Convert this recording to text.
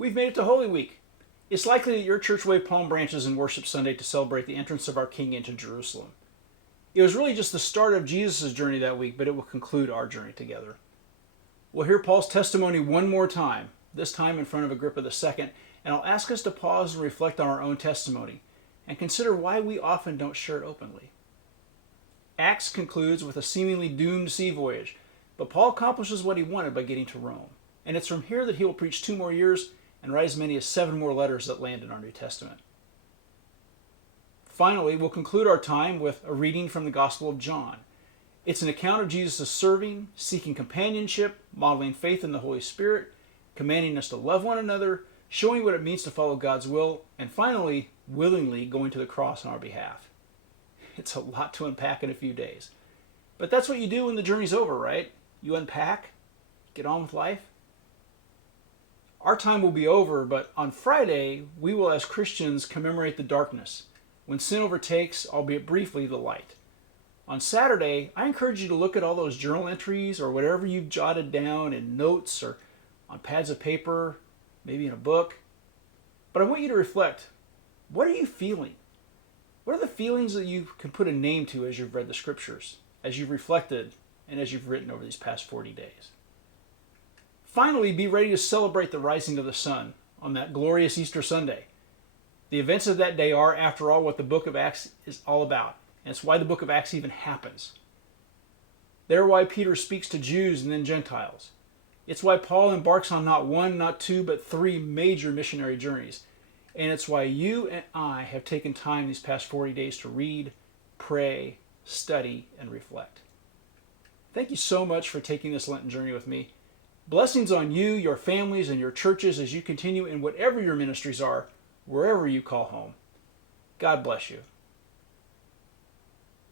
We've made it to Holy Week. It's likely that your church waved palm branches in Worship Sunday to celebrate the entrance of our King into Jerusalem. It was really just the start of Jesus' journey that week, but it will conclude our journey together. We'll hear Paul's testimony one more time, this time in front of Agrippa II, and I'll ask us to pause and reflect on our own testimony and consider why we often don't share it openly. Acts concludes with a seemingly doomed sea voyage, but Paul accomplishes what he wanted by getting to Rome. And it's from here that he will preach 2 more years and write as many as 7 more letters that land in our New Testament. Finally, we'll conclude our time with a reading from the Gospel of John. It's an account of Jesus' serving, seeking companionship, modeling faith in the Holy Spirit, commanding us to love one another, showing what it means to follow God's will, and finally, willingly going to the cross on our behalf. It's a lot to unpack in a few days. But that's what you do when the journey's over, right? You unpack, get on with life. Our time will be over, but on Friday, we will as Christians commemorate the darkness, when sin overtakes, albeit briefly, the light. On Saturday, I encourage you to look at all those journal entries or whatever you've jotted down in notes or on pads of paper, maybe in a book. But I want you to reflect. What are you feeling? What are the feelings that you can put a name to as you've read the scriptures, as you've reflected, and as you've written over these past 40 days? Finally, be ready to celebrate the rising of the sun on that glorious Easter Sunday. The events of that day are, after all, what the book of Acts is all about. And it's why the book of Acts even happens. They're why Peter speaks to Jews and then Gentiles. It's why Paul embarks on not 1, not 2, but 3 major missionary journeys. And it's why you and I have taken time these past 40 days to read, pray, study, and reflect. Thank you so much for taking this Lenten journey with me. Blessings on you, your families, and your churches as you continue in whatever your ministries are, wherever you call home. God bless you.